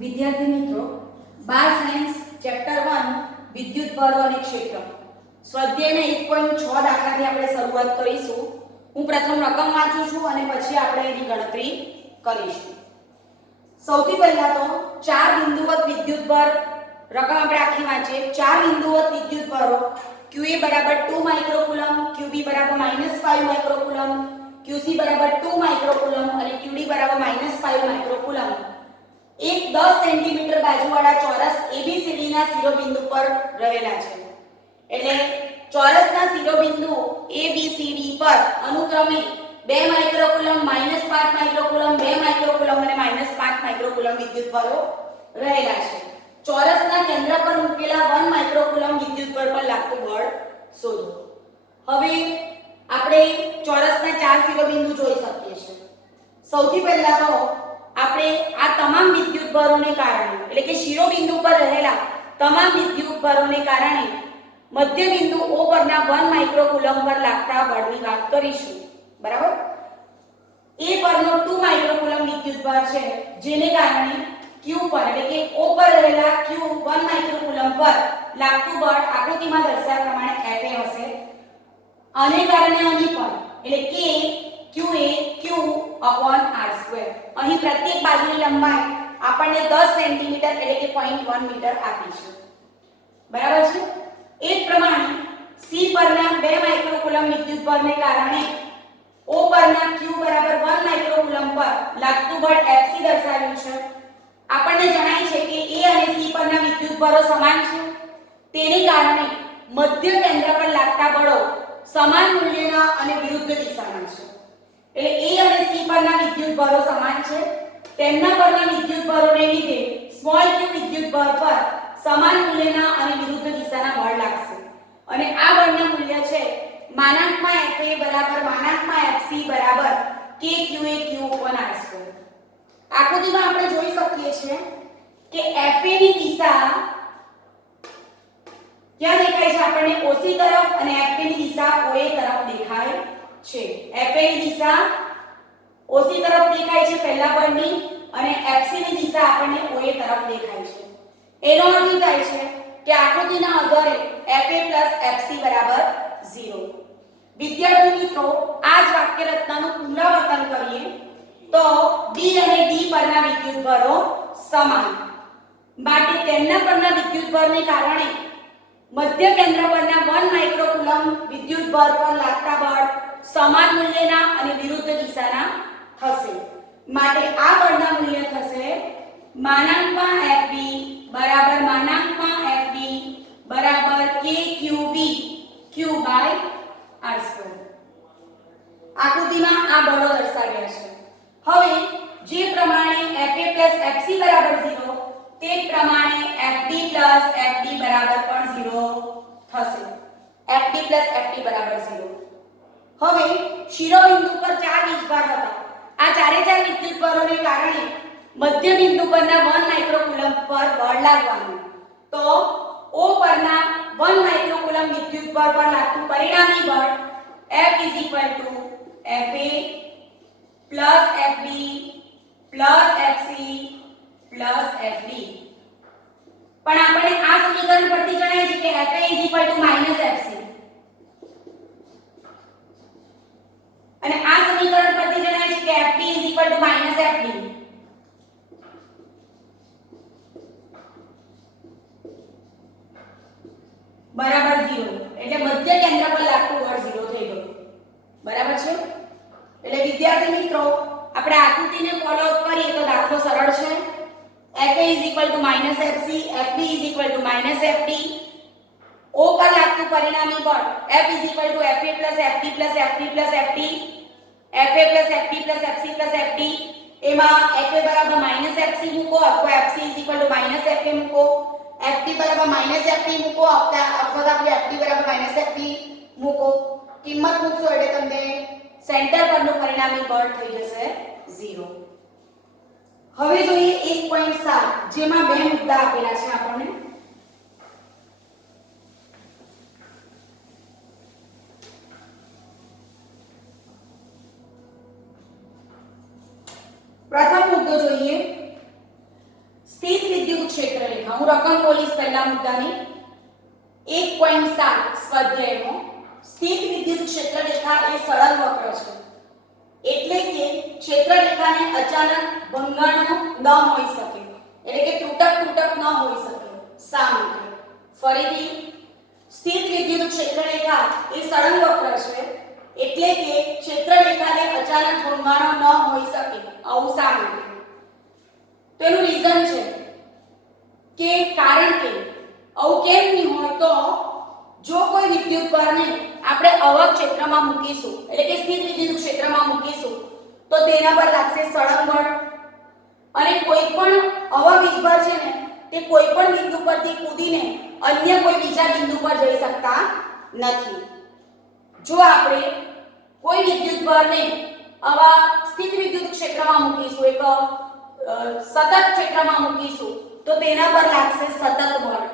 વિદ્યાર્થી મિત્રો 12 science chapter 1 વિદ્યુત ભારો અને ક્ષેત્ર સ્વાધ્યાયના 1.6 દાખલાથી આપણે શરૂઆત કરીશું. હું પ્રથમ રકમ વાંચું છું અને પછી આપણે એની ગણતરી કરીશું. સૌથી પહેલા તો ચાર બિંદુવત વિદ્યુત ભાર રકમ આપણે આખી વાંચીએ. ચાર બિંદુવત વિદ્યુત ભારો QA બરાબર 2 માઇક્રોકુલમ, QB બરાબર -5 માઇક્રોકુલમ, QC બરાબર 2 માઇક્રોકુલમ અને QD બરાબર -5 માઇક્રોકુલમ એક 10 સેન્ટીમીટર બાજુવાળા ચોરસ ABCD ના શિરોબિંદુ પર રહેલા છે. એટલે ચોરસના શિરોબિંદુ ABCD પર અનુક્રમે 2 માઇક્રોકુલમ, -5 માઇક્રોકુલમ, 2 માઇક્રોકુલમ અને -5 માઇક્રોકુલમ વિદ્યુતભારો રહેલા છે. ચોરસના કેન્દ્ર પર મૂકેલા 1 માઇક્રોકુલમ વિદ્યુતભાર પર લાગતું બળ શોધો. હવે આપણે ચોરસના ચાર શિરોબિંદુ જોઈ શકીએ છીએ. સૌથી પહેલા તો આપણે આ તમામ વિદ્યુતભારોને કારણે એટલે કે શિરોબિંદુ પર રહેલા તમામ વિદ્યુતભારોને કારણે મધ્યબિંદુ O પરના 1 માઇક્રોકુલમ પર લાગતા બળની વાત કરીશું. બરાબર? A પરનો 2 માઇક્રોકુલમ વિદ્યુતભાર છે જેને કારણે Q પર એટલે કે O પર રહેલા Q 1 માઇક્રોકુલમ પર લાગતું બળ આકૃતિમાં દર્શાવ્યા પ્રમાણે Fa હશે. આને કારણે અહીં પણ એટલે કે QA Q/r². અહીં પ્રત્યેક બાજુની લંબાઈ આપણને 10 સેન્ટીમીટર એટલે કે 0.1 મીટર આપી છે. બરાબર છે? એ જ પ્રમાણે C પરના 2 માઇક્રોકુલમ વિદ્યુતભારને કારણે O પરના Q બરાબર 1 માઇક્રોકુલમ પર લાગતું બળ Fc દર્શાવ્યું છે. આપણને જણાય છે કે A અને C પરના વિદ્યુતભારો સમાન છે. તેને કારણે મધ્ય કેન્દ્ર પર લાગતા બળો સમાન મૂલ્યના અને વિરુદ્ધ દિશાના છે. એટલે A અને C પરના વિદ્યુતભારો સમાન છે. તેમના પરના વિદ્યુતભારોને લીધે સ્મોલ q વિદ્યુતભાર પર સમાન મૂલ્યના અને વિરુદ્ધ દિશાના બળ લાગશે. અને આ બળનું મૂલ્ય છે Fa બરાબર Fc બરાબર kqa q/r². આકૃતિમાં આપણે જોઈ શકીએ છીએ કે Fa ની દિશા ક્યાં દેખાય છે? આપણને OC તરફ અને Fa ની દિશા OA તરફ દેખાય છે. Fa ની દિશા OC તરફ દેખાય છે પહેલા બળની અને Fc ની દિશા આપણને OA તરફ દેખાય છે. એનો અર્થ એ થાય છે કે આકૃતિના આધારે Fa Fc બરાબર 0. વિદ્યાર્થી મિત્રો આ જ વાક્ય રચનાનું પુનરાવર્તન કરીએ તો B અને D પરના વિદ્યુતભારો સમાન માટે તેમના પરના વિદ્યુતભારને કારણે મધ્ય કેન્દ્ર પરના 1 માઇક્રોકુલમ વિદ્યુતભાર પર લાગતા બળ સમાન મૂલ્યના અને વિરુદ્ધ દિશાના થશે. માટે આ બળના મૂલ્ય થશે FB બરાબર FD બરાબર kqb q/r². આકૃતિમાં આ બળો દર્શાવ્યા છે. હવે જે પ્રમાણે Fa Fc બરાબર 0 તે પ્રમાણે Fd Fd બરાબર પણ 0 થશે. Fd Fd બરાબર 0. હવે શિરોબિંદુ પર ચાર વીજભાર હતા. આ ચારે ચાર વિદ્યુતભારોને કારણે મધ્ય બિંદુ પરના 1 માઇક્રોકુલમ પર બળ લાગવાનું. તો O પરના 1 માઇક્રોકુલમ વિદ્યુતભાર પર લાગતું પરિણામી બળ F Fa Fb Fc Fd. પણ આપણે આ સમીકરણ પરથી જણાય છે કે Fa Fc અને આ સમીકરણ પરથી જણાય છે કે Fd Fd. બરાબર 0. એટલે મધ્ય કેન્દ્ર પર લાગતું બળ 0 થઈ ગયું. બરાબર છે? એટલે વિદ્યાર્થી મિત્રો આપણે આકૃતિને ફોલો અપ કરીએ તો દાખલો સરળ છે. Fa Fc Fb Fd. O પર લાગતું પરિણામી બળ F Fa Fd Fd Fd Fc એમાં Fa બરાબર -Fc મૂકો અથવા Fc Fa મૂકો. Fd બરાબર -Fd મૂકો અથવા આપણે Fd બરાબર -Fd મૂકો. કિંમત મૂકશો એટલે તમને સેન્ટર પરનું પરિણામી બળ થઈ જશે 0. હવે જોઈએ 1.7 જેમાં બે મુદ્દા આપેલા છે આપણને. પ્રથમ મુદ્દો જોઈએ. સ્થિર ક્ષેત્ર રેખા, હું રકમ બોલીશ પહેલા મુદ્દાની 1.7 સ્વાધ્યાયનો સ્થિત વિદ્યુત ક્ષેત્ર રેખા એ સળંગ વક્ર છે, એટલે કે ક્ષેત્ર રેખાને અચાનક ભંગાણો ન હોઈ શકે, એટલે કે તૂટક ન હોઈ શકે. શા માટે? ફરીથી, સ્થિત વિદ્યુત ક્ષેત્ર રેખા એ સળંગ વક્ર છે, એટલે કે ક્ષેત્ર રેખાને અચાનક ભંગાણો ન હોઈ શકે. આવું શા માટે? તેનું રીઝન છે કે કારણ કે આવું કેમ નહીં હોય તો જો કોઈ વિદ્યુત ભારને આપણે અવક ક્ષેત્રમાં મૂકીશું, એટલે કે સ્થિત વિદ્યુત ક્ષેત્રમાં મૂકીશું, તો તેના પર લાગશે સળંગ બળ, અને કોઈ પણ અવક વીજભાર છે ને તે કોઈ પણ બિંદુ પરથી કૂદીને અન્ય કોઈ બીજા બિંદુ પર જઈ શકતા નથી. જો આપણે કોઈ વિદ્યુત ભારને આવા સ્થિત વિદ્યુત ક્ષેત્રમાં મૂકીશું, એક સતત ક્ષેત્રમાં મૂકીશું, તો તેના પર લાગશે સતત બળ.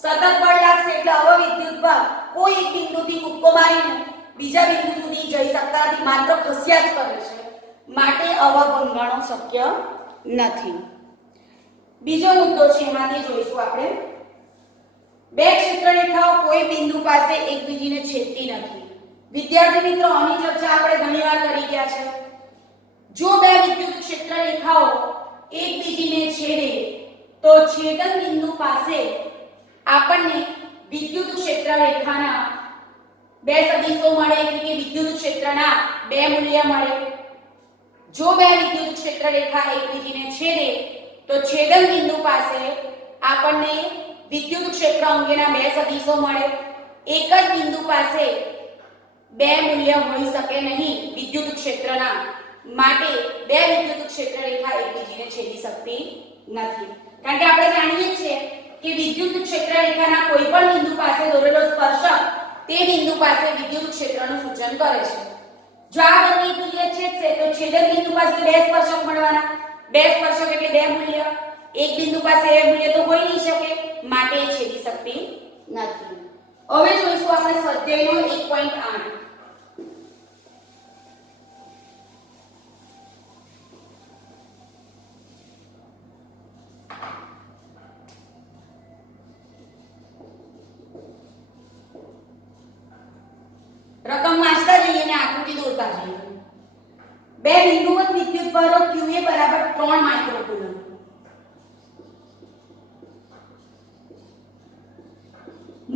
સતત બળ લાગશે એટલે આવા વિદ્યુત ભાર કોઈ એક બિંદુથી કૂદકો મારીને બીજા બિંદુ સુધી જઈ શકતા નથી, માત્ર ખસ્યા જ કરે છે, માટે આવા ભંગાણો શક્ય નથી. બીજો મુદ્દો છે, એમાંથી જોઈશું આપણે, બે ક્ષેત્ર રેખાઓ કોઈ બિંદુ પાસે એકબીજીને છેદતી નથી. વિદ્યાર્થી મિત્રો, આની ચર્ચા આપણે ઘણીવાર કરી ગયા છે. જો બે વિદ્યુત ક્ષેત્ર રેખાઓ એકબીજીને છેદે તો છેદન બિંદુ પાસે આપણને વિદ્યુત ક્ષેત્ર રેખાના બે સદિશો મળે, એટલે કે વિદ્યુત ક્ષેત્રના બે મૂલ્ય મળે. જો બે વિદ્યુત ક્ષેત્ર રેખા એકબીજીને છેદે તો છેદન બિંદુ પાસે આપણને વિદ્યુત ક્ષેત્ર અંગેના બે સદિશો મળે. એક જ બિંદુ પાસે બે મૂલ્ય હોઈ શકે નહીં વિદ્યુત ક્ષેત્રના, માટે બે વિદ્યુત ક્ષેત્ર રેખા એકબીજીને છેદી શકતી નથી. કારણ કે આપણે જાણીએ છીએ કે વિદ્યુત ક્ષેત્ર રેખાના કોઈ પણ બિંદુ પાસે દોરેલો સ્પર્શક તે બિંદુ પાસે વિદ્યુત ક્ષેત્રનું સૂચન કરે છે. જો આ બંને મૂલ્ય છેદશે તો છેદક બિંદુ પાસે બે સ્પર્શક મળવાના. બે સ્પર્શક એટલે બે મૂલ્ય. એક બિંદુ પાસે બે મૂલ્ય તો હોઈ નહીં શકે, માટે એ છેદી શકતી નથી. હવે જોઈશું આપણે સ્વાધ્યાયનો 1.8. રકમ વાંચતા જઈએ અને આકૃતિ દોરતા જઈએ. બે બિંદુવત વિદ્યુત ભારો QA બરાબર 3 માઇક્રોકુલમ.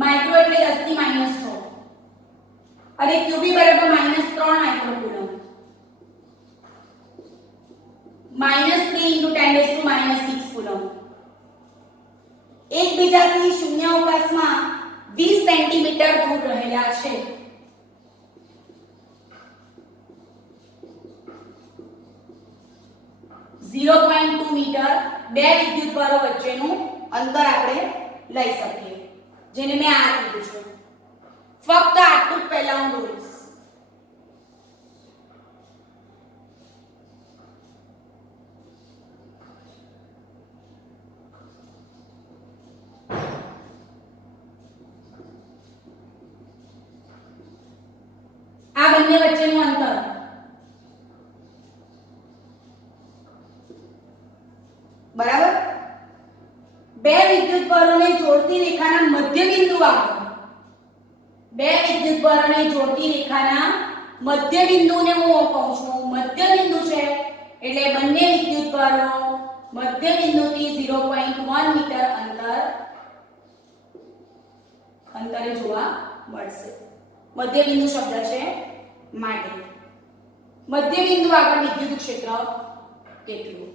માઇક્રો એટલે 10 ની -6 અને QB બરાબર -3 માઇક્રોકુલમ. -3 × 10⁻⁻6 કુલમ. એકબીજાથી શૂન્ય અવકાશમાં 20 સેન્ટીમીટર દૂર રહેલા છે. 0.2 મીટર બે વિદ્યુત ભારો વચ્ચેનું અંતર આપણે લઈ શકીએ, જેને મેં આ કીધું છે. ફક્ત આટલું જ પહેલા હું દોરીશ. આ બંને વચ્ચેનું અંતર બરાબર. બે વિદ્યુત ભારોને જોડતી રેખાના મધ્ય બિંદુ આગળ, બે વિદ્યુત ભારોને જોડતી રેખાના મધ્ય બિંદુને હું કહું છું મધ્ય બિંદુ છે, એટલે બંને વિદ્યુત ભારો મધ્ય બિંદુથી 0.1 મીટર અંતરે જોવા મળશે. મધ્ય બિંદુ શબ્દ છે માટે મધ્ય બિંદુ આગળ વિદ્યુત ક્ષેત્ર કેટલું,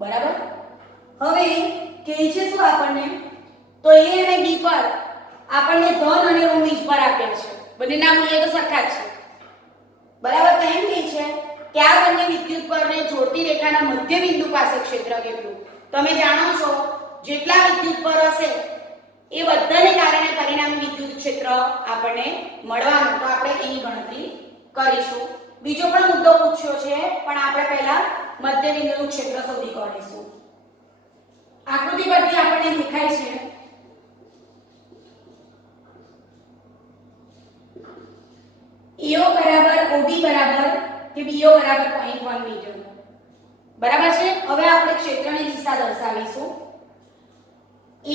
બરાબર. હવે કહે છે શું આપણને, તો A અને B પર આપણને ધન અને ઋણ વીજભાર આપ્યા છે. બંનેના મૂલ્ય તો સરખા જ છે, બરાબર. તો એમ કહે છે કે આ બંને વિદ્યુત ભારને જોડતી રેખાના મધ્ય બિંદુ પાસે ક્ષેત્ર કેટલું. તમે જાણો છો જેટલા વિદ્યુત ભાર હશે એ બધાને કારણે પરિણામી વિદ્યુત ક્ષેત્ર આપણને મળવાનું. તો આપણે એની ગણતરી કરીશું. બીજો પણ મુદ્દો પૂછ્યો છે, પણ આપણે પહેલા મધ્ય બિંદુનું ક્ષેત્ર શોધી કાઢીશું. આકૃતિ પરથી આપણને દેખાય છે EO બરાબર OB બરાબર કે BO બરાબર 0.1 મીટર, બરાબર છે. હવે આપણે ક્ષેત્રની દિશા દર્શાવીશું.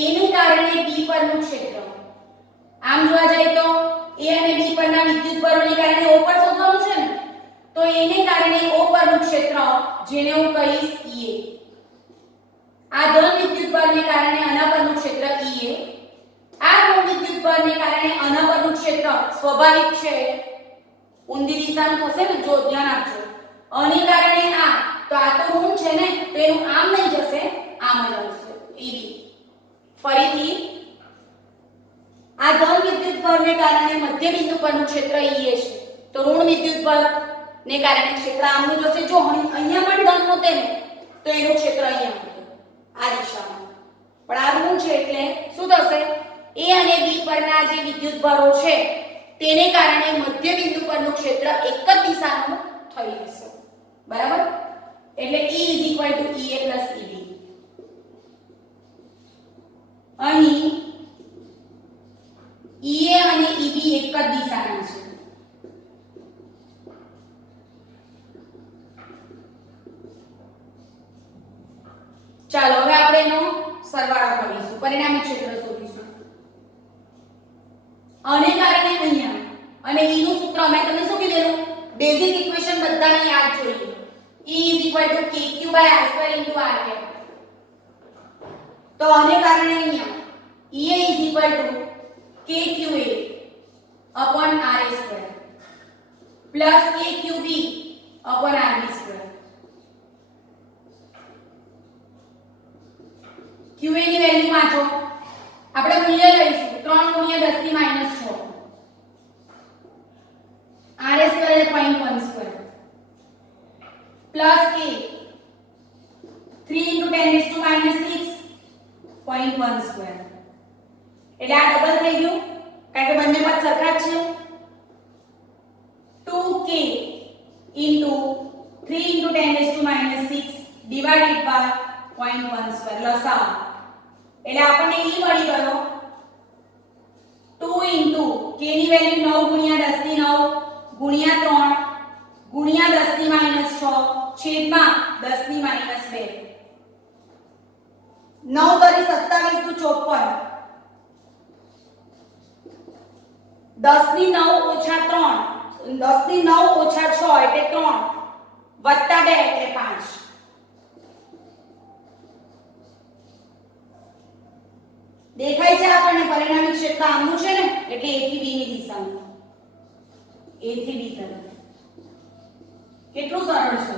a ને કારણે b પરનું ક્ષેત્ર આમ જોવા જાય તો a અને b પરના વિદ્યુતભારોને કારણે o પર શોધવાનું છે ને તો a ને કારણે o પરનું ક્ષેત્ર જેને હું કહીશ Ea આ ધન વિદ્યુતભારને કારણે આના પરનું ક્ષેત્ર Ea આ ઋણ વિદ્યુતભારને કારણે આના પરનું ક્ષેત્ર સ્વાભાવિક છે ઊંધી દિશામાં થશે ને જો ધ્યાન આપજો આને કારણે આ તો આ તો ઋણ છે ને તો એનું આમ નહીં જશે આમ જ આવશે Eb ફરીથી આ ધન વિદ્યુતભારને કારણે મધ્ય બિંદુ પરનું ક્ષેત્ર Ea છે તો ઋણ વિદ્યુતભારને કારણે ક્ષેત્ર આમનું જશે જો અહીંયા પણ ધન હોતે ને તો એનું ક્ષેત્ર અહીંયા હોતે આ દિશામાં પણ આ ઋણ છે એટલે શું થશે a અને b પરના જે વિદ્યુતભારો છે તેને કારણે મધ્ય બિંદુ પરનું ક્ષેત્ર એક જ દિશાનું થઈ જશે બરાબર એટલે E Ea Eb અહીં Ea અને Eb એક જ દિશાના છે ચાલો હવે આપણે એનો સરવાળો કરીશું પરિણામી ક્ષેત્ર શોધીશું આને કારણે અહીંયા અને E નું સૂત્ર મેં તમને શું કીધેલું બેઝિક ઇક્વેશન બધાને યાદ જોઈએ E kq/r2 r તો આને કારણે અહીંયા Ea kqa/ra² plus kqb/rb². qa ની વેલ્યુ વાંચો આપણે મૂલ્ય લઈશું 3 * 10 ની -6 ra² એટલે 0.12 પ્લસ k 3 * 10 - 6 0.12 એટલે આ ડબલ થઈ ગયું કારણ કે બંને પદ સરખા જ છે 2k * 3 * 10 - 6 ડિવાઇડેડ બાય 0.12 લસાઅ એટલે આપણને E મળી ગયો 2 * k ની વેલ્યુ 9 * 10 ની 9 * 3 * 10 ની -6 છેદમાં 10 ની -2 9 * 27 = 54 10 ની 9 - 3 10 ની 9 - 6 એટલે 3 વત્તા 2 એટલે 5 દેખાય છે આપણને પરિણામી ક્ષેત્ર આમનું છે ને એટલે a થી b ની દિશામાં a થી b તરફ કેટલું સરળ છે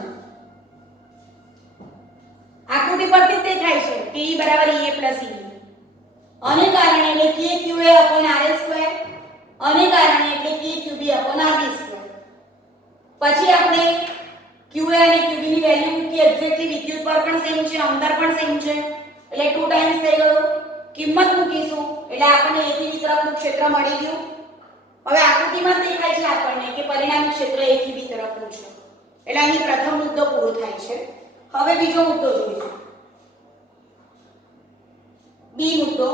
આકૃતિ પરથી જ દેખાય છે કે E = Ea + Eb આને કારણે એટલે kqa/r² આને કારણે એટલે kqb/rb². પછી આપણે qa અને qb ની વેલ્યુ મૂકી એક્ઝેક્ટલી વિદ્યુતભાર પણ સેમ છે અંતર પણ સેમ છે એટલે 2 ટાઈમ્સ થઈ ગયું કિંમત મૂકીશું એટલે આપણને a થી b તરફનું ક્ષેત્ર મળી ગયું હવે આકૃતિમાં દેખાય છે આપણને કે પરિણામી ક્ષેત્ર a થી b તરફનું છે એટલે અહીં પ્રથમ મુદ્દો પૂરો થાય છે હવે બીજો મુદ્દો જોઈશું બી મુદ્દો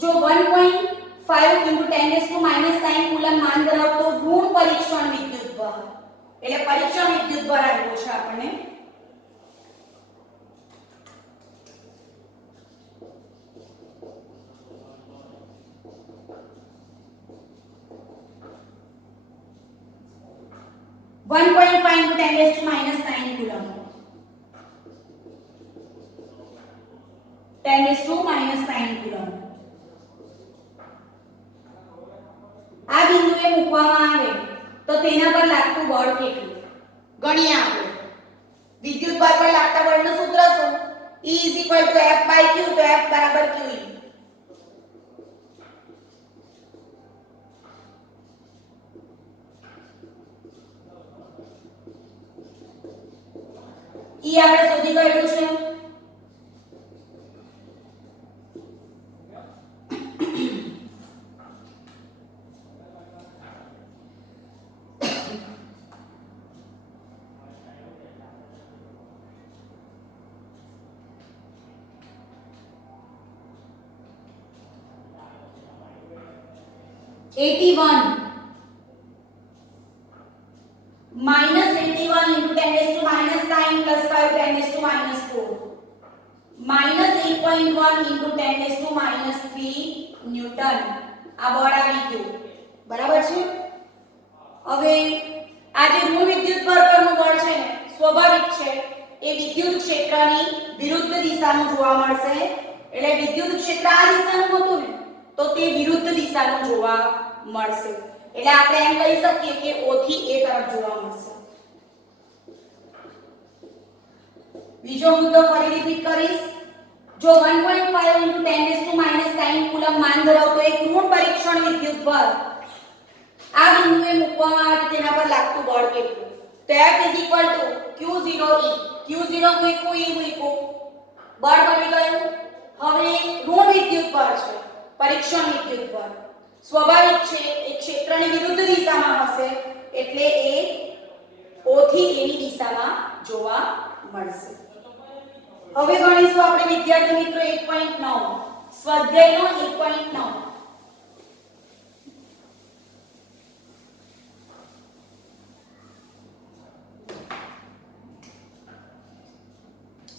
જો 1.5 × 10⁻⁹ કુલમ માન ધરાવતો ઋણ પરીક્ષણ વિદ્યુતભાર એટલે પરીક્ષણ વિદ્યુતભાર આપ્યો છે આપણને 1.5 × 10⁻⁹ કુલમ 10⁻⁹ કુલમ આ બિંદુએ મૂકવામાં આવે તો તેના પર લાગતું બળ કેટલું ગણીએ આપણે વિદ્યુતભાર પર લાગતા બળનું સૂત્ર શું E = F/q તો F = QE E આપણે શોધી કાઢ્યું છે -81 × 10⁻⁹ + 5 × 10⁻⁴ -8.5 8.1 into 10 raised to -3 ન્યૂટન આ બળ આવી ગયું બરાબર છે। હવે આ જે ઋણ વિદ્યુત ભાર પરનું બળ છે ને સ્વાભાવિક છે એ વિદ્યુત ક્ષેત્રની વિરુદ્ધ દિશામાં જોવા મળશે એટલે વિદ્યુત ક્ષેત્ર આ દિશાનું હતું ને તો તે વિરુદ્ધ દિશાનું જોવા મળશે એટલે આપણે એમ કહી શકીએ કે O થી A તરફ જોવા મળશે। બીજો મુદ્દો ફરી રિપીટ કરીશ જો 1.5 into 10 raised to -9 કુલમ માન ધરાવતો એક ઋણ પરીક્ષણ વિદ્યુત ભાર આ બિંદુએ મૂકવામાં આવે તેના પર લાગતું બળ કેટલું તો F Q0E Q0 મૂક્યું E મૂક્યું બળ મળી ગયું। હવે ઋણ વિદ્યુત ભાર છે પરીક્ષણ વિદ્યુત ભાર સ્વાભાવિક છે એ ક્ષેત્રની વિરુદ્ધ દિશામાં હશે એટલે એ O થી A ની દિશામાં જોવા મળશે। હવે ગણીશું આપણે વિદ્યાર્થી મિત્રો 1.9 સ્વાધ્યાયનો 1.9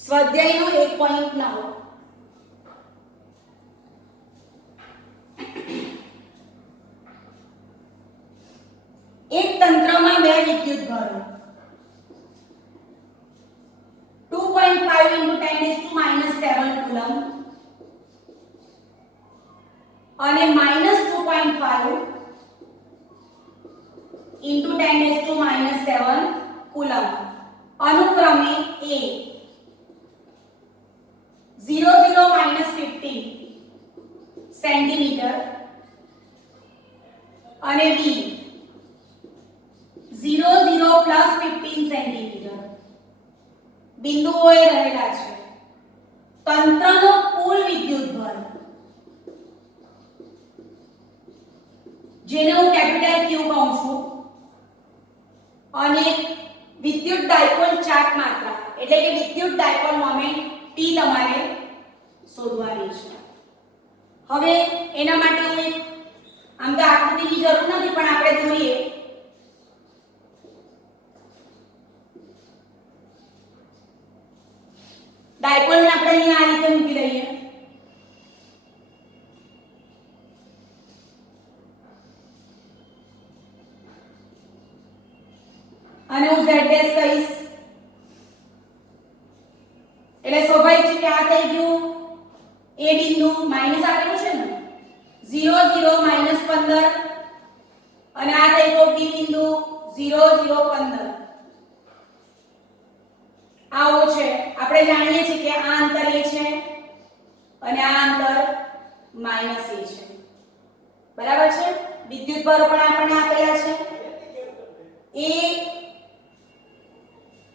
સ્વાધ્યાયનો 1.9 એક તંત્રમાં બે વિદ્યુત ભારો 2.5 into 10 raised to -7 કુલમ અને -2.5 into 10 raised to -7 કુલમ અનુક્રમે A 0 -15 સેન્ટીમીટર અને B 0 +15 સેન્ટીમીટર બિંદુઓએ રહેલા છે। તંત્રનો કુલ વિદ્યુત ભાર જેને હું કેપિટલ Q કહું છું અને વિદ્યુત ડાયપોલ ચાર્જ માત્રા એટલે કે વિદ્યુત ડાયપોલ મોમેન્ટ T તમારે શોધવાની છે। હવે એના માટે હું આમ તો આકૃતિની જરૂર નથી પણ આપણે દોરીએ ડાયપોલ ને આપણે અહીંયા આ રીતે મૂકી દઈએ અને હું z' કહીશ એટલે સ્વાભાવિક છે કે આ થઈ ગયું A બિંદુ માઈનસ આપેલું છે ને 0 0 -15 અને આ થઈ ગયો B બિંદુ 0 0 15 આવો છે આપણે જાણીએ છીએ કે આ અંતર A છે અને આ અંતર -A છે બરાબર છે। વિદ્યુત ભારો પણ આપણને આપેલા છે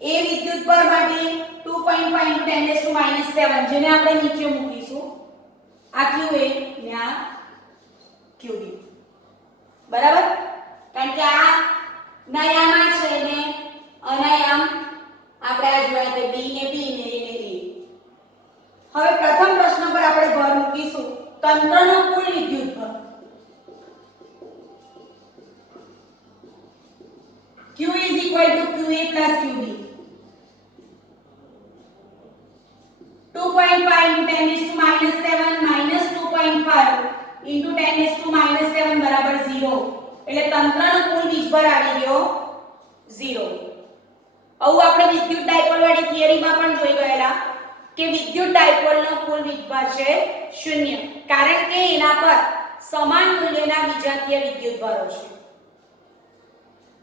A વિદ્યુત ભાર માટે 2.5 into 10 raised to -7 જેને આપણે નીચે મૂકીશું આ QA ને આ QB બરાબર કારણ કે આ નયામાં છે ને અનયામ આપણે આ જોયા તે B ને B ને A ને A। હવે પ્રથમ પ્રશ્ન પર આપણે ભાર મૂકીશું તંત્રનો કુલ વિદ્યુત ભાર Q is equal to QA plus QB 2.5 into 10 raised to -7 minus 2.5 into 10 raised to -7 બરાબર 0 એટલે તંત્રનો કુલ વીજભાર આવી ગયો 0। આવું આપણે વિદ્યુત ડાયપોલ વાળી થિયરીમાં પણ જોઈ ગયેલા કે વિદ્યુત ડાયપોલનો કુલ વીજભાર છે 0 કારણ કે એના પર સમાન મૂલ્યના વિજાતીય વિદ્યુત ભારો છે।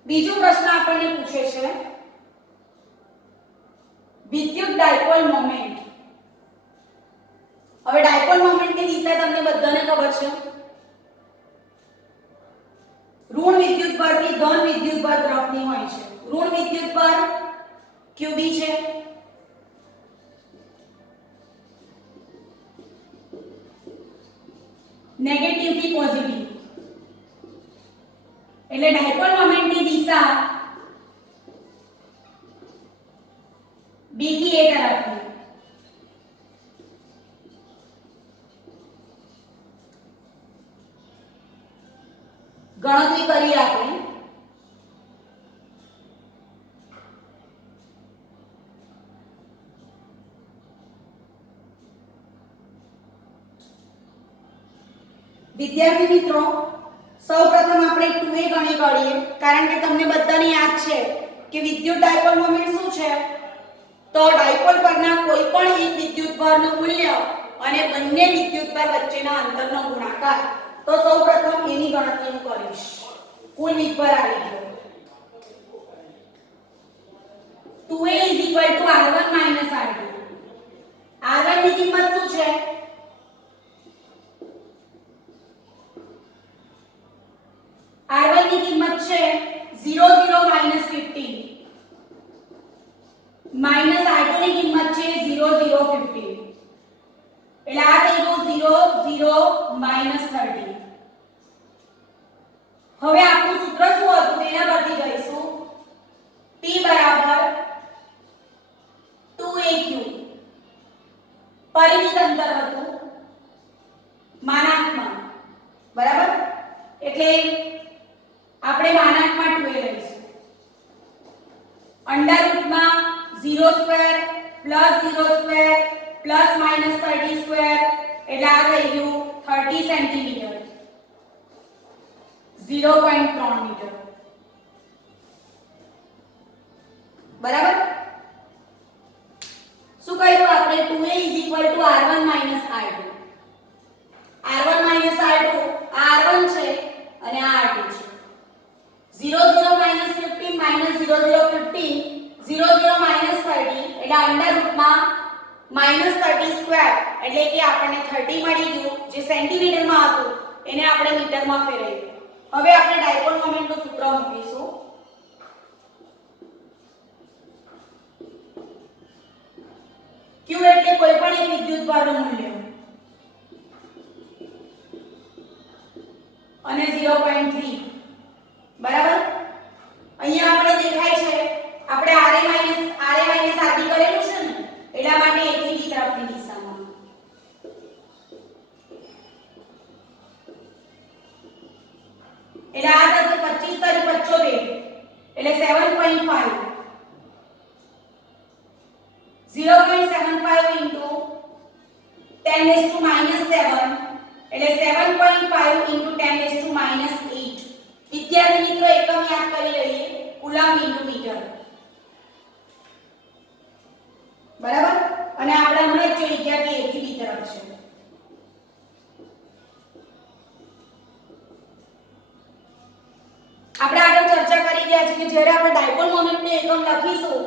બીજો પ્રશ્ન આપણને પૂછે છે વિદ્યુત ડાયપોલ મોમેન્ટ। હવે ડાયપોલ મોમેન્ટની દિશા તમને બધાને ખબર છે ઋણ વિદ્યુત ભારથી ધન વિદ્યુત ભાર તરફની હોય છે। ઋણ વિદ્યુત ભાર QB છે નેગેટિવ થી પોઝિટિવ એટલે ડાયપોલ મોમેન્ટની દિશા B થી A તરફની ગણતરી કરીએ આપણે વિદ્યાર્થી મિત્રો, સૌપ્રથમ આપણે 2a ગણી કાઢીએ, કારણ કે તમને બધાને યાદ છે કે વિદ્યુત ડાયપોલ મોમેન્ટ શું છે? તો ડાયપોલ પરના કોઈ પણ એક વિદ્યુતભારનું મૂલ્ય અને બંને વિદ્યુતભાર વચ્ચેના અંતરનો ગુણાકાર. તો સૌપ્રથમ એની ગણતરી હું કરીશ. કુલ વિદ્યુતભાર આવી ગયો. 2a r1 r2. r1 ની કિંમત શું છે? r1 ની કિંમત છે 0 0 -15 માઈનસ r2 ની કિંમત છે 0 0 15 એટલે આ થઈ ગયું 0 0 -30. હવે આપણું સૂત્ર શું હતું તેના પરથી જઈશું. P બરાબર 2aq. પરિમિત અંતર હતું માનાંકમાં, બરાબર? એટલે આપણે માનાંકમાં 2a લઈશું. અંડર રૂટમાં 0 square plus 0 square plus minus 30 square એટલે આ થઈ ગયું 30 સેન્ટીમીટર, 0.3 મીટર, બરાબર? શું કહ્યું આપણે? 2a r1 r2. r1 r2 આ r1 છે અને આ r2 છે. 0 0 -15 0 0 15 0 0 -30 એટલે અંડર રૂટમાં -30 સ્ક્વેર એટલે કે આપણને 30 મળી ગયું, જે સેન્ટીમીટરમાં હતું એને આપણે મીટરમાં ફેરવ્યું. હવે આપણે ડાયપોલ મોમેન્ટનું સૂત્ર મૂકીશું. q એટલે કોઈ પણ એક વિદ્યુતભારનું મૂલ્ય અને 0.3, બરાબર? અહીંયા આપણે દેખાય છે આપણે Ra Rb કરેલું છે ને, એટલા માટે a થી b તરફની દિશામાં. એટલે આ થશે 25 * 75 એટલે 7.5. 0.75 into 10 raised to -7 એટલે 7.5 into 10 raised to -8. વિદ્યાર્થી મિત્રો એકમ યાદ કરી લઈએ, કુલમ્બ into મીટર, બરાબર? અને આપણે હમણાં જ જોઈ ગયા કે a થી b તરફ છે. આપણે આગળ ચર્ચા કરી ગયા છે કે જ્યારે આપણે ડાયપોલ મોમેન્ટને એકમ લખીશું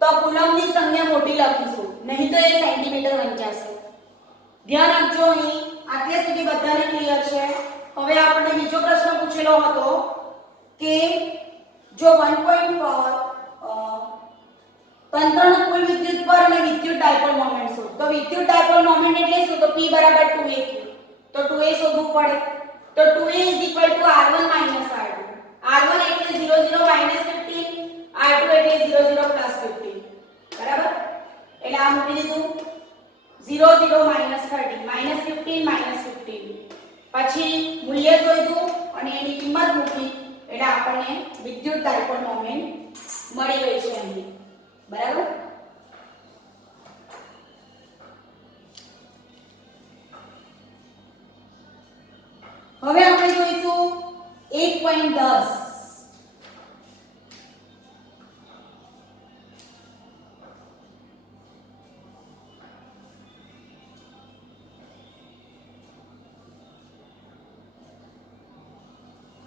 તો કુલમ્બની સંજ્ઞા મોટી લખીશું, નહીં તો એ સેન્ટીમીટર વંચાશે. ધ્યાન આપજો. અહીં આટલે સુધી બધાને ક્લિયર છે? હવે આપણે બીજો પ્રશ્ન પૂછેલો હતો કે જો 1.4 તંત્રનો કુલ વિદ્યુતભાર અને વિદ્યુત ડાયપોલ મોમેન્ટ શોધો. તો વિદ્યુત ડાયપોલ મોમેન્ટ એટલે શું? તો P બરાબર 2aq. તો 2a શોધવું પડે. તો 2a r1 r2. r1 એટલે 0 0 -15, r2 એટલે 0 0 +15, બરાબર? એટલે આ મૂકી દીધું 0 0 -30 -15 -15. પછી મૂલ્ય શોધ્યું અને એની કિંમત મૂકી એટલે આપણને વિદ્યુત ડાયપોલ મોમેન્ટ મળી ગઈ છે અહીં, બરાબર? હવે આપણે જોઈશું 1.10.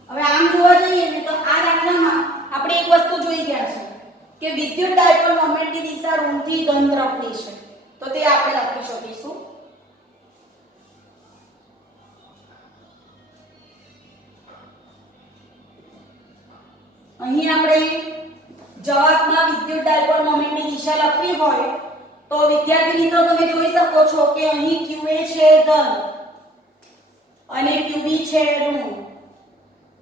હવે આમ જોવા જઈએ ને તો આ દાખલામાં આપણે એક વસ્તુ જોઈ ગયા છે કે વિદ્યુત ડાયપોલ મોમેન્ટની દિશા ઋણથી ધન તરફની છે. તો તે આપણે લખી શકીશું. અહીં આપણે જવાબમાં વિદ્યુત ડાયપોલ મોમેન્ટની દિશા લખવી હોય તો વિદ્યાર્થી મિત્રો તમે જોઈ શકો છો કે અહીં QA છે ધન અને QB છે ઋણ.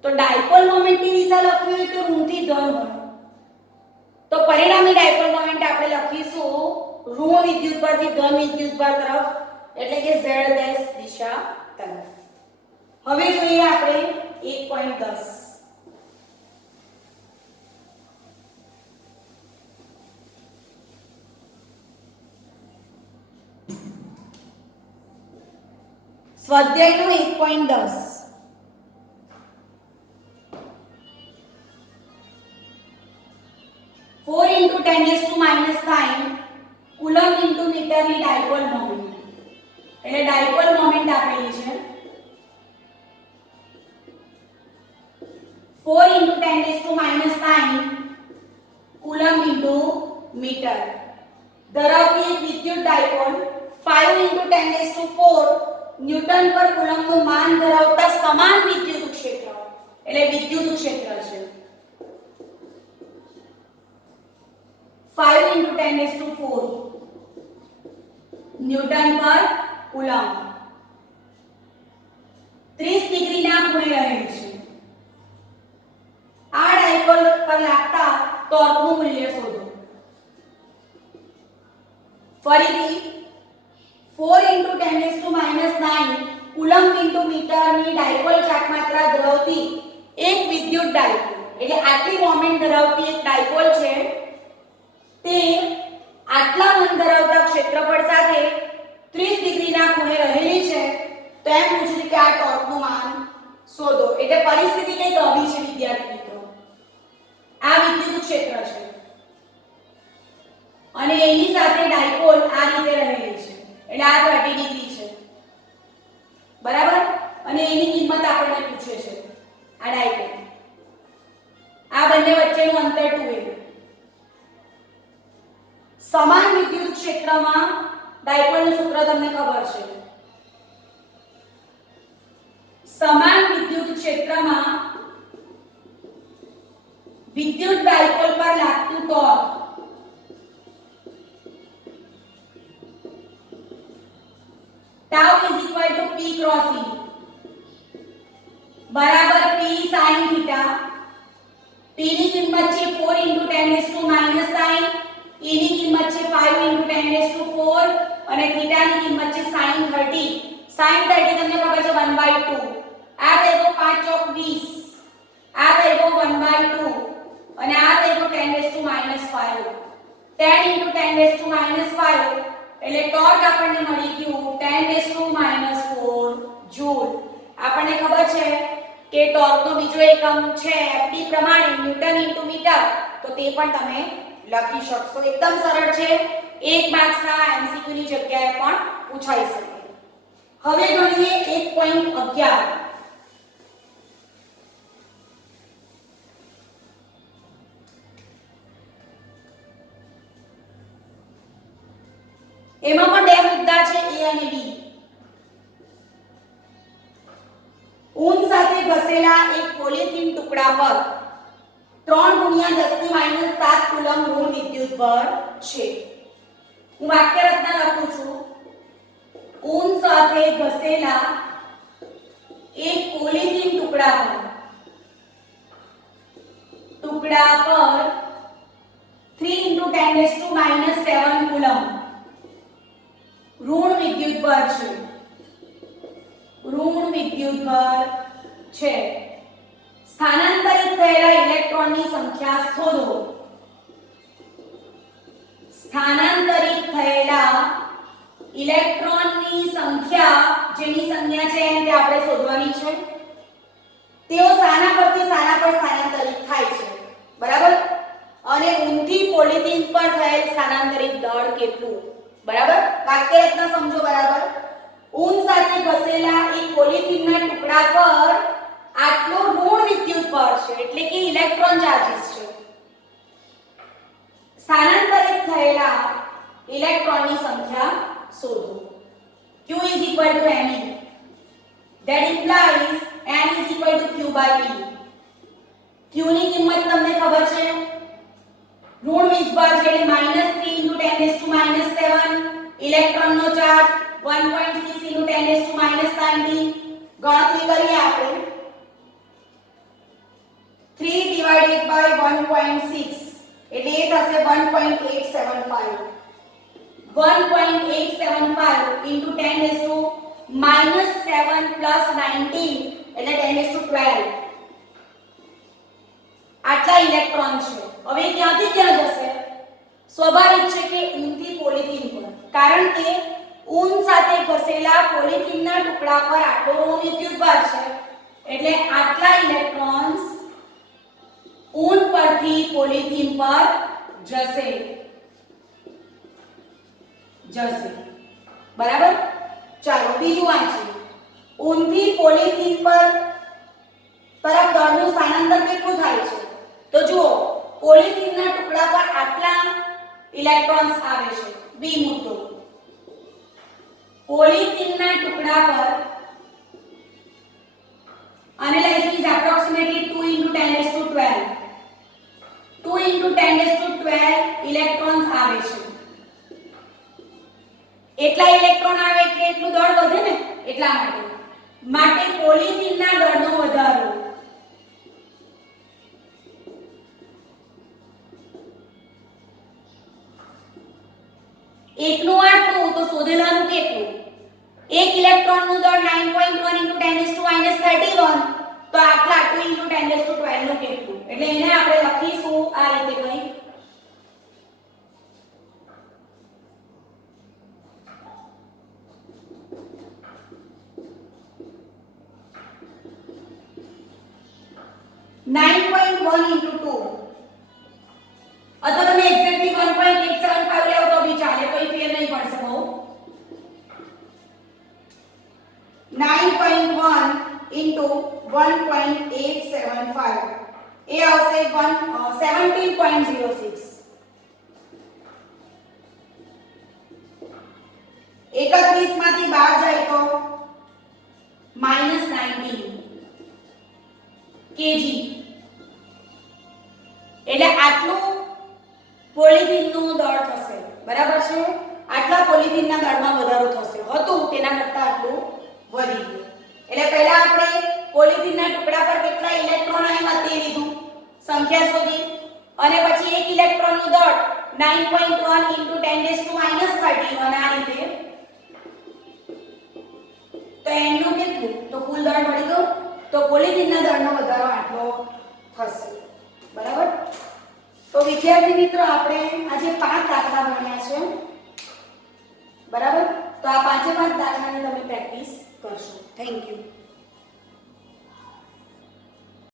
તો ડાયપોલ મોમેન્ટની દિશા લખવી હોય તો ઋણથી ધન હોય. તો પરિણામી ડાયપોલ મોમેન્ટ આપણે લખીશું ઋણ વિદ્યુતભારથી ધન વિદ્યુતભાર તરફ એટલે કે z' દિશા તરફ. હવે જોઈએ આપણે 1.10. સ્વાધ્યાયનો 1.10 4 into 10 raised to minus 9 coulomb into metre ની ડાયપોલ મોમેન્ટ એટલે ડાયપોલ મોમેન્ટ આપેલી છે 4 into 10 raised to minus 9 coulomb into metre ધરાવતી એક વિદ્યુત dipole 5 into 10 raised to 4 newton પર કુલમનું માન ધરાવતા સમાન વિદ્યુત ક્ષેત્ર એટલે વિદ્યુત ક્ષેત્ર છે 5 into 10 raised to 4 ન્યૂટન પર કુલમ 30 ડિગ્રીના ખૂણે રહેલ છે આ ડાયપોલ પર લાગતા ટોર્કનું મૂલ્ય શોધો ફરીથી 4 into 10 raised to minus 9 coulomb into metre ની ડાયપોલ ચાર્જમાત્રા ધરાવતી એક વિદ્યુત ડાયપોલ એટલે આટલી મોમેન્ટ ધરાવતી એક ડાયપોલ છે તે આટલા મન ધરાવતા ક્ષેત્રફળ સાથે 30 ડિગ્રીના ખૂણે રહેલી છે તો એમ પૂછ્યું કે આ ટોર્કનું માન શોધો એટલે પરિસ્થિતિ કઈ આવી છે વિદ્યાર્થી મિત્રો આ વિદ્યુત ક્ષેત્ર છે અને એની સાથે ડાયપોલ આ રીતે રહેલી છે એટલે આ 30 ડિગ્રી છે બરાબર અને એની કિંમત આપણને પૂછે છે આ ડાયપોલ આ બંને વચ્ચેનું અંતર 2a સમાન વિદ્યુત ક્ષેત્રમાં ડાયપોલનું સૂત્ર તમને ખબર છે સમાન વિદ્યુત ક્ષેત્રમાં વિદ્યુત ડાયપોલ પર લાગતું torque tau is equal to p cross e બરાબર p sin theta p ની કિંમત છે 4 into 10 raised to minus 9 e ની કિંમત છે 5 into 10 raised to 4 અને થીટા ની કિંમત છે sin 30 sin 30 તમને ખબર છે 1/2 આ થયો 5 ચોક 20 આ થયો 1/2 અને આ થયો 10 raised to minus 5 10 into 10 raised to minus 5 એટલે ટોર્ક આપણને મળી ગયું 10 raised to minus 4 જૂલ આપણને ખબર છે કે ટોર્કનો બીજો એકમ છે FD પ્રમાણે ન્યૂટન ઇન્ટુ મીટર તો તે પણ તમે લખી શકશો એકદમ સરળ છે એક માર્ક્સના MCQ ની જગ્યાએ પણ પૂછાઈ શકે હવે ગણીએ 1.11 એમાં પણ બે મુદ્દા છે A અને B ઊન સાથે ઘસેલા એક પોલિથીન ટુકડા પર 3 × 10⁻⁷ કુલમ ઋણ વિદ્યુત બળ છે હું વાક્ય રચના લખું છું ઊન સાથે ઘસેલા એક પોલિથીન ટુકડા પર 3 × 10⁻⁷ કુલમ ઋણ વિદ્યુત બળ છે સ્થાનાંતરિત થયેલા ઇલેક્ટ્રોનની સંખ્યા શોધો સ્થાનાંતરિત થયેલા ઇલેક્ટ્રોનની સંખ્યા જેની સંખ્યા છે તે આપણે શોધવાની છે તેઓ સાના પરથી સાના પર સ્થાનાંતરિત થાય છે બરાબર અને ઊનથી પોલિથીન પર થયેલ સ્થાનાંતરિત દળ કેટલું બરાબર વાક્ય રચના સમજો બરાબર ઊન સાથે ઘસેલા એક પોલિથીનના ટુકડા પર આટલો ઋણ વિદ્યુત બળ છે એટલે કે ઇલેક્ટ્રોન ચાર્જીસ છે સ્થાનાંતરિત થયેલા ઇલેક્ટ્રોનની સંખ્યા શોધો Q is equal to Ne that implies N is equal to Q by E Q ની કિંમત તમને ખબર છે ઋણ વીજભાર છે એટલે -3 × 10⁻⁷ ઇલેક્ટ્રોનનો ચાર્જ 1.6 × 10⁻⁹ ગણતરી કરીએ આપણે 3 divided by 1.6 એટલે એ થશે 1.875 1.875 into 10⁻⁷ plus 19 એટલે 10⁻12 આટલા ઇલેક્ટ્રોન છે હવે ક્યાંથી ક્યાં જશે સ્વાભાવિક છે કે ઊનથી પોલિથીન પર કારણ કે ઊન સાથે ઘસેલા પોલિથીનના ટુકડા પર આટલો ઋણ વિદ્યુતભાર છે એટલે આટલા ઇલેક્ટ્રોન્સ ઊન પરથી પોલિથીન પર જશે બરાબર. ચાલો બીજું વાંચીએ. ઊનથી પોલિથીન પર તરફ દળનું સ્થાનાંતર કેટલું થાય છે? તો જુઓ પોલિથીનના ટુકડા પર આટલા ઇલેક્ટ્રોન્સ આવે છે. બી મુદ્દો, પોલિથીનના ટુકડા પર analyze is approximately 2 into 10 raised to 12 2 into 10 raised to 12 electrons આવે છે. એટલા ઇલેક્ટ્રોન આવે એટલે એટલું દળ વધે ને, એટલા માટે પોલિથીનના દળનો વધારો એકનું આટલું તો શોધેલાનું કેટલું? એક ઇલેક્ટ્રોનનું દળ 9.1 into 10 raised to -31 તો આટલા 2 into 10 raised to 12 નું કેટલું? એટલે એને આપણે લખીશું આ રીતે કંઈ 9.1 into 2 અથવા તમે એક્ઝેક્ટલી 1.875 લેવો તો બી ચાલે, કોઈ ફેર નહીં પડશે બહુ. 9.1 into 1.875 એ આવશે 17.06. 31 માંથી 12 જાય તો -19 kg. એટલે આટલું પોલિથીનનું દળ થશે, બરાબર છે. આટલા પોલિથીનના દળમાં વધારો થશે હતું તેના કરતાં આટલું વધી ગયું. એટલે પહેલા આપણે પોલિથીનના ટુકડા પર કેટલા ઇલેક્ટ્રોન આવ્યા તે લીધું, સંખ્યા શોધી, અને પછી એક ઇલેક્ટ્રોનનું દળ 9.1 into 10 raised to -31 આ રીતે. તો એનું કેટલું? તો કુલ દળ મળી ગયું. તો પોલિથીનના દળનો વધારો આટલો થશે, બરાબર. તો વિદ્યાર્થી મિત્રો આપણે આજે 5 દાખલા ભણ્યા છે, બરાબર. તો આ 5 દાખલાની તમે પ્રેક્ટિસ કરશો. Thank you.